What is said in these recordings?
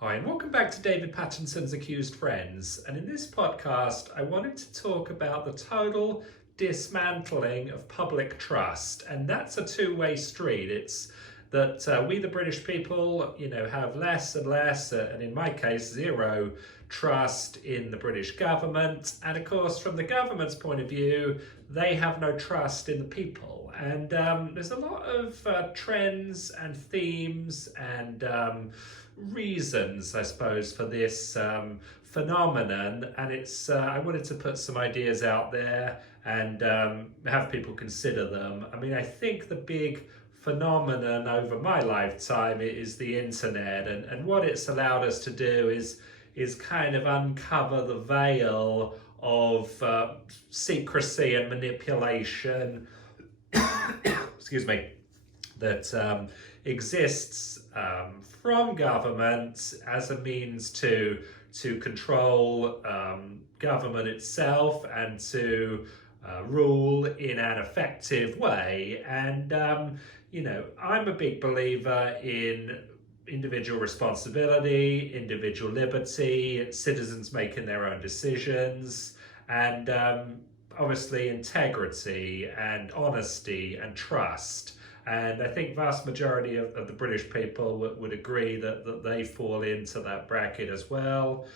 Hi, and welcome back to David Pattinson's Accused Friends. And in this podcast, I wanted to talk about the total dismantling of public trust. And that's a two-way street. It's that we, the British people, have less and less, and in my case, zero trust in the British government. And of course, from the government's point of view, they have no trust in the people. And there's a lot of trends and themes and reasons, I suppose, for this phenomenon, and it's I wanted to put some ideas out there and have people consider them. I mean, I think the big phenomenon over my lifetime is the internet, and what it's allowed us to do is kind of uncover the veil of secrecy and manipulation excuse me, that exists from government as a means to control government itself and to rule in an effective way. And I'm a big believer in individual responsibility, individual liberty, citizens making their own decisions, and obviously integrity and honesty and trust. And I think vast majority of the British people would agree that they fall into that bracket as well.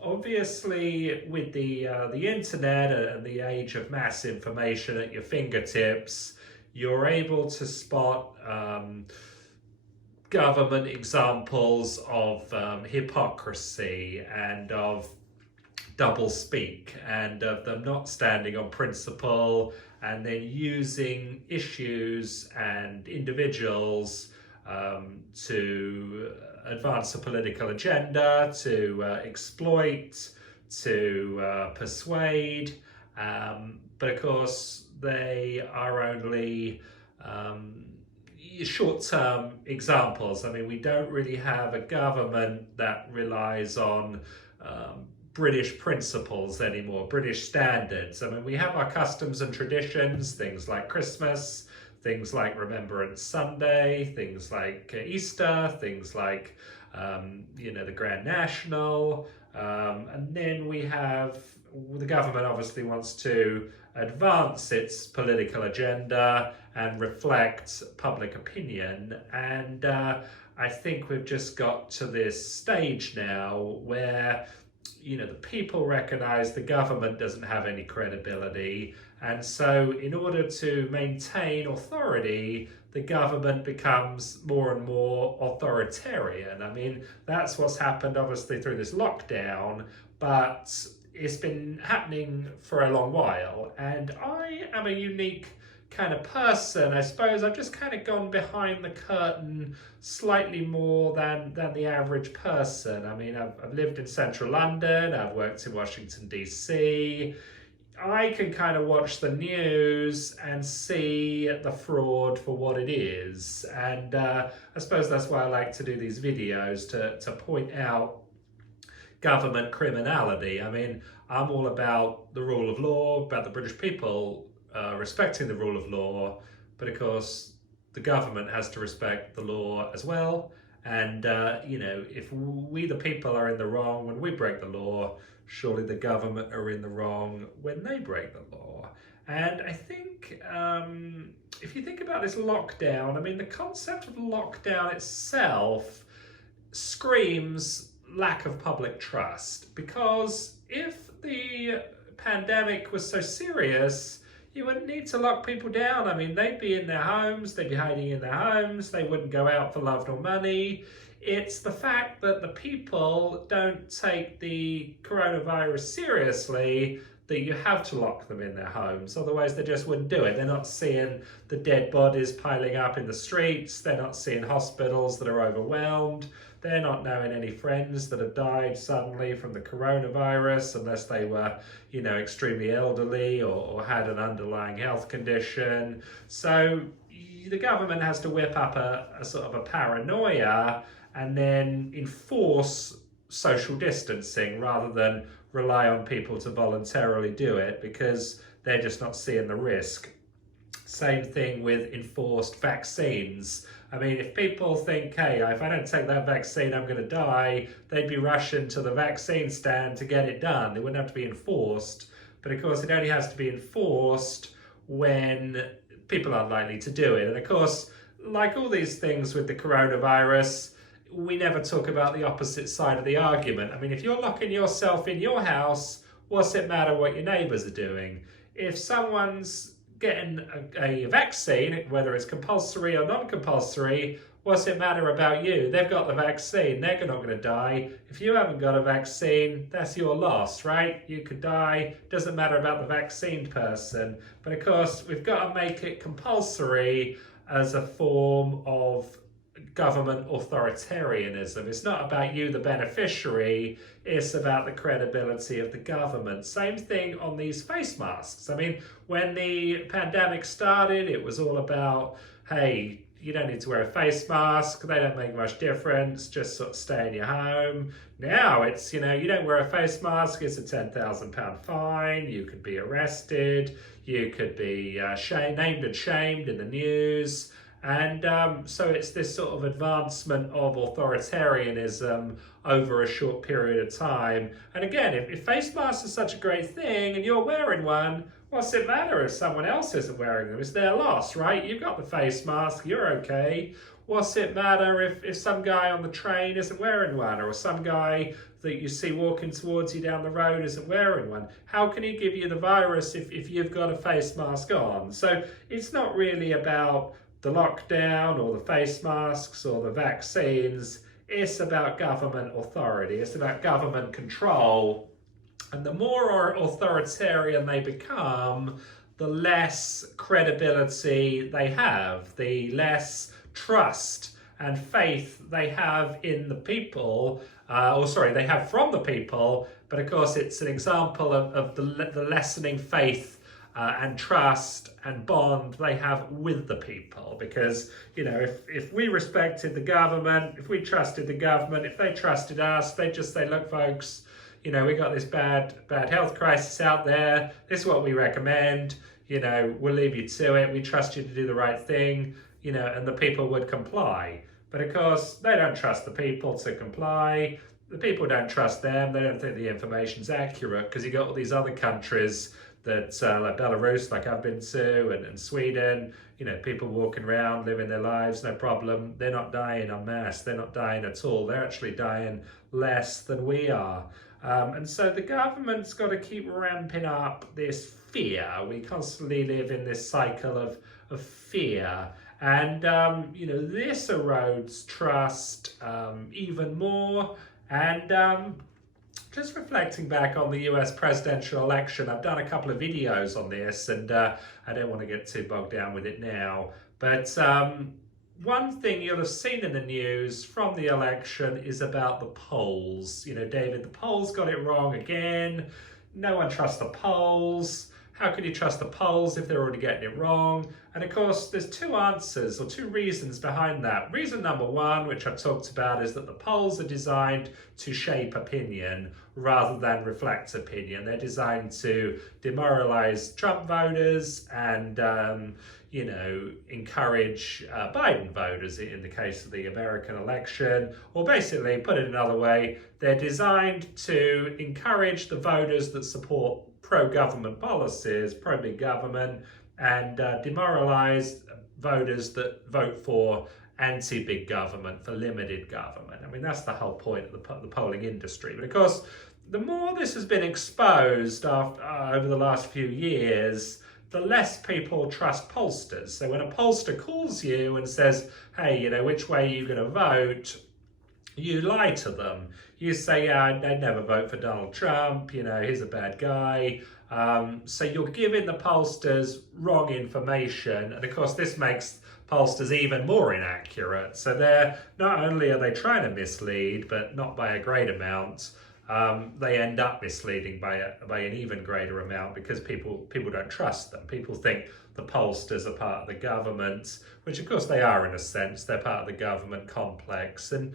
Obviously, with the internet and the age of mass information at your fingertips, you're able to spot government examples of hypocrisy and of double speak and of them not standing on principle and then using issues and individuals to advance a political agenda, to exploit, to persuade. But of course, they are only short-term examples. I mean, we don't really have a government that relies on British principles anymore, British standards. I mean, we have our customs and traditions, things like Christmas, things like Remembrance Sunday, things like Easter, things like, the Grand National. And then we have, the government obviously wants to advance its political agenda and reflect public opinion. And I think we've just got to this stage now where the people recognize the government doesn't have any credibility, and so in order to maintain authority, the government becomes more and more authoritarian. I mean, that's what's happened obviously through this lockdown, but it's been happening for a long while, and I am a unique kind of person. I suppose I've just kind of gone behind the curtain slightly more than the average person. I mean, I've lived in central London, I've worked in Washington, DC. I can kind of watch the news and see the fraud for what it is. And I suppose that's why I like to do these videos, to point out government criminality. I mean, I'm all about the rule of law, about the British people respecting the rule of law, but of course the government has to respect the law as well. And if we the people are in the wrong when we break the law, surely the government are in the wrong when they break the law. And I think if you think about this lockdown, I mean, the concept of lockdown itself screams lack of public trust, because if the pandemic was so serious, you wouldn't need to lock people down. I mean, they'd be in their homes, they'd be hiding in their homes, they wouldn't go out for love nor money. It's the fact that the people don't take the coronavirus seriously that you have to lock them in their homes. Otherwise, they just wouldn't do it. They're not seeing the dead bodies piling up in the streets. They're not seeing hospitals that are overwhelmed. They're not knowing any friends that have died suddenly from the coronavirus, unless they were, extremely elderly or had an underlying health condition. So the government has to whip up a sort of a paranoia and then enforce social distancing rather than rely on people to voluntarily do it, because they're just not seeing the risk. Same thing with enforced vaccines. I mean, if people think, hey, if I don't take that vaccine, I'm going to die, they'd be rushing to the vaccine stand to get it done. It wouldn't have to be enforced. But of course, it only has to be enforced when people are likely to do it. And of course, like all these things with the coronavirus, we never talk about the opposite side of the argument. I mean, if you're locking yourself in your house, what's it matter what your neighbours are doing? If someone's getting a vaccine, whether it's compulsory or non-compulsory, what's it matter about you? They've got the vaccine, they're not going to die. If you haven't got a vaccine, that's your loss, right? You could die, doesn't matter about the vaccinated person. But of course, we've got to make it compulsory as a form of government authoritarianism. It's not about you, the beneficiary, it's about the credibility of the government. Same thing on these face masks. I mean, when the pandemic started, it was all about, hey, you don't need to wear a face mask, they don't make much difference, just sort of stay in your home. Now it's, you don't wear a face mask, it's a £10,000 fine, you could be arrested, you could be named and shamed in the news. And so it's this sort of advancement of authoritarianism over a short period of time. And again, if face masks are such a great thing and you're wearing one, what's it matter if someone else isn't wearing them? It's their loss, right? You've got the face mask, you're okay. What's it matter if some guy on the train isn't wearing one, or some guy that you see walking towards you down the road isn't wearing one? How can he give you the virus if you've got a face mask on? So it's not really about the lockdown or the face masks or the vaccines. It's about government authority. It's about government control. And the more authoritarian they become, the less credibility they have, the less trust and faith they have in the people, they have from the people. But of course, it's an example of the lessening faith and trust and bond they have with the people. Because, if we respected the government, if we trusted the government, if they trusted us, they'd just say, look, folks, we got this bad health crisis out there. This is what we recommend. We'll leave you to it. We trust you to do the right thing, and the people would comply. But of course, they don't trust the people to comply. The people don't trust them. They don't think the information's accurate, because you got all these other countries that like Belarus, like I've been to, and Sweden, people walking around, living their lives, no problem. They're not dying en masse. They're not dying at all. They're actually dying less than we are. And so the government's got to keep ramping up this fear. We constantly live in this cycle of fear. And, this erodes trust even more. And just reflecting back on the US presidential election, I've done a couple of videos on this, and I don't want to get too bogged down with it now. But one thing you'll have seen in the news from the election is about the polls. David, the polls got it wrong again. No one trusts the polls. How can you trust the polls if they're already getting it wrong? And of course, there's two answers or two reasons behind that. Reason number one, which I've talked about, is that the polls are designed to shape opinion rather than reflect opinion. They're designed to demoralize Trump voters and, encourage Biden voters in the case of the American election. Or basically, put it another way, they're designed to encourage the voters that support pro-government policies, pro-big government, and demoralize voters that vote for anti-big government, for limited government. I mean, that's the whole point of the polling industry. But of course, the more this has been exposed over the last few years, the less people trust pollsters. So when a pollster calls you and says, hey, which way are you going to vote? You lie to them. You say, yeah, I'd never vote for Donald Trump, he's a bad guy. So you're giving the pollsters wrong information. And of course, this makes pollsters even more inaccurate. So not only are they trying to mislead, but not by a great amount, they end up misleading by an even greater amount, because people don't trust them. People think the pollsters are part of the government, which of course they are in a sense. They're part of the government complex. And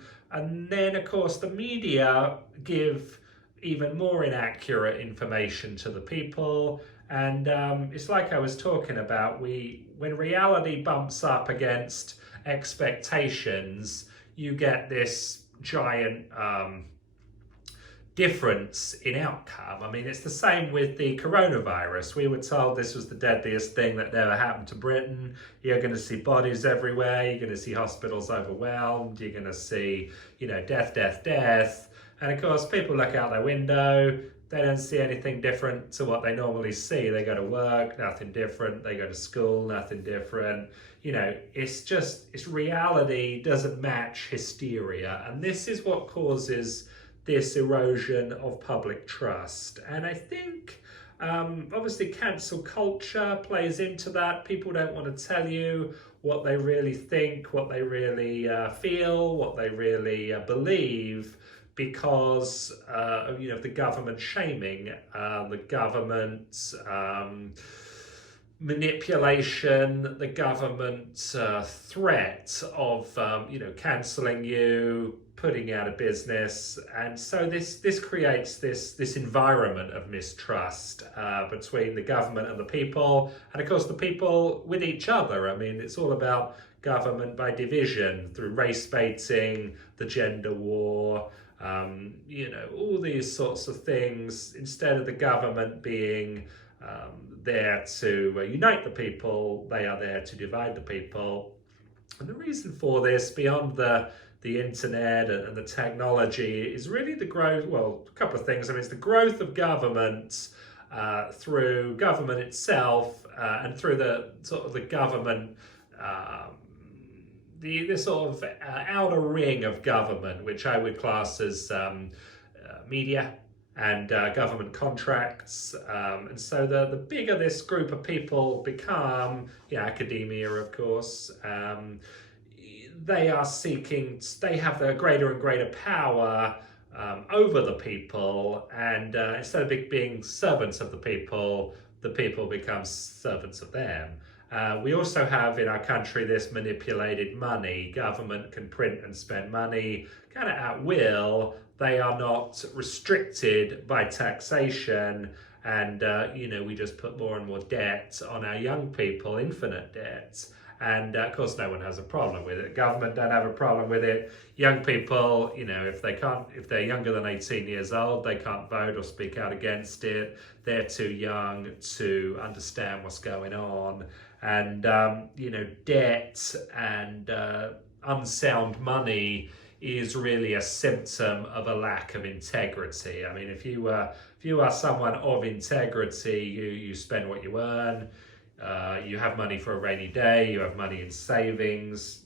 then of course the media give even more inaccurate information to the people. And it's like I was talking about, when reality bumps up against expectations, you get this giant difference in outcome. I mean, it's the same with the coronavirus. We were told this was the deadliest thing that ever happened to Britain. You're going to see bodies everywhere. You're going to see hospitals overwhelmed. You're going to see, death, death, death. And of course, people look out their window. They don't see anything different to what they normally see. They go to work, nothing different. They go to school, nothing different. It's reality doesn't match hysteria. And this is what causes this erosion of public trust. And I think obviously cancel culture plays into that. People don't want to tell you what they really think, what they really feel, what they really believe, because of the government shaming, the government manipulation, the government threat of cancelling you, putting out of business. And so this creates this environment of mistrust between the government and the people, and of course the people with each other. I mean, it's all about government by division through race baiting, the gender war, all these sorts of things. Instead of the government being there to unite the people, they are there to divide the people. And the reason for this, beyond the internet and the technology, is really the growth, a couple of things. I mean, it's the growth of government through government itself and through the government, the sort of outer ring of government, which I would class as media and government contracts. And so the bigger this group of people become, academia, of course, they have the greater and greater power over the people, and instead of being servants of the people become servants of them. We also have in our country this manipulated money. Government can print and spend money kind of at will. They are not restricted by taxation, and we just put more and more debt on our young people, infinite debt. And of course, no one has a problem with it. Government don't have a problem with it. Young people, if they're younger than 18 years old, they can't vote or speak out against it. They're too young to understand what's going on. And debt and unsound money is really a symptom of a lack of integrity. I mean, if you are someone of integrity, you spend what you earn. You have money for a rainy day, you have money in savings,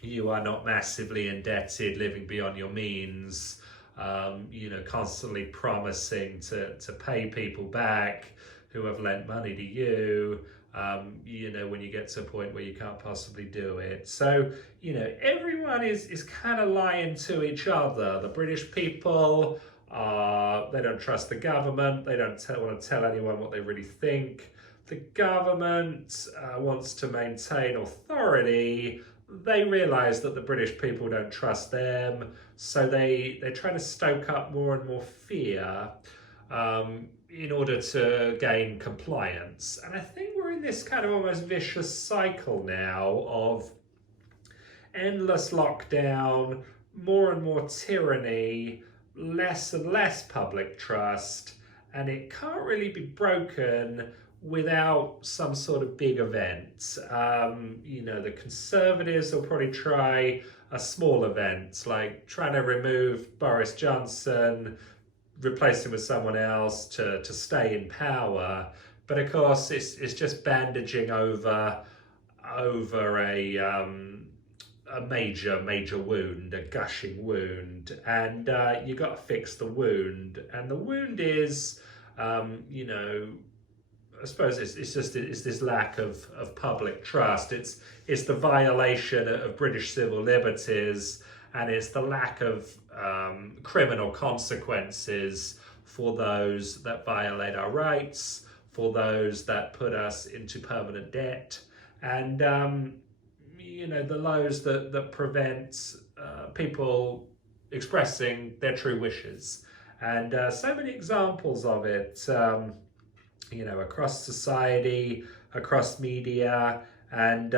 you are not massively indebted, living beyond your means, constantly promising to pay people back who have lent money to you, when you get to a point where you can't possibly do it. So, everyone is kind of lying to each other. The British people, they don't trust the government, they don't want to tell anyone what they really think. The government wants to maintain authority. They realise that the British people don't trust them, so they try to stoke up more and more fear in order to gain compliance. And I think we're in this kind of almost vicious cycle now of endless lockdown, more and more tyranny, less and less public trust, and it can't really be broken without some sort of big event. The Conservatives will probably try a small event, like trying to remove Boris Johnson, replace him with someone else to stay in power. But of course, it's just bandaging over a major wound, a gushing wound, and you got to fix the wound. And the wound is, I suppose it's this lack of public trust. It's the violation of British civil liberties, and it's the lack of criminal consequences for those that violate our rights, for those that put us into permanent debt, and the laws that prevent people expressing their true wishes. And so many examples of it. Across society, across media, And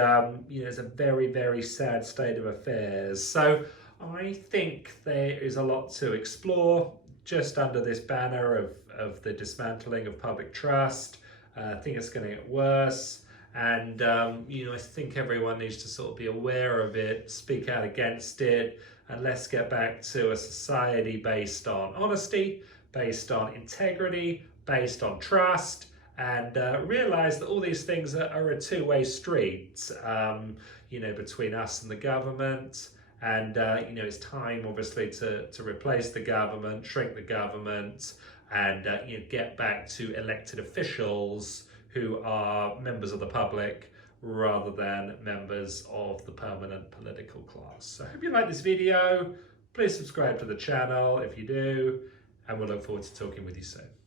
it's a very, very sad state of affairs. So I think there is a lot to explore just under this banner of the dismantling of public trust. I think it's going to get worse. And, I think everyone needs to sort of be aware of it, speak out against it, and let's get back to a society based on honesty, based on integrity, based on trust, and realize that all these things are a two-way street, between us and the government. And, it's time, obviously, to replace the government, shrink the government, and get back to elected officials who are members of the public rather than members of the permanent political class. So I hope you like this video. Please subscribe to the channel if you do, and we'll look forward to talking with you soon.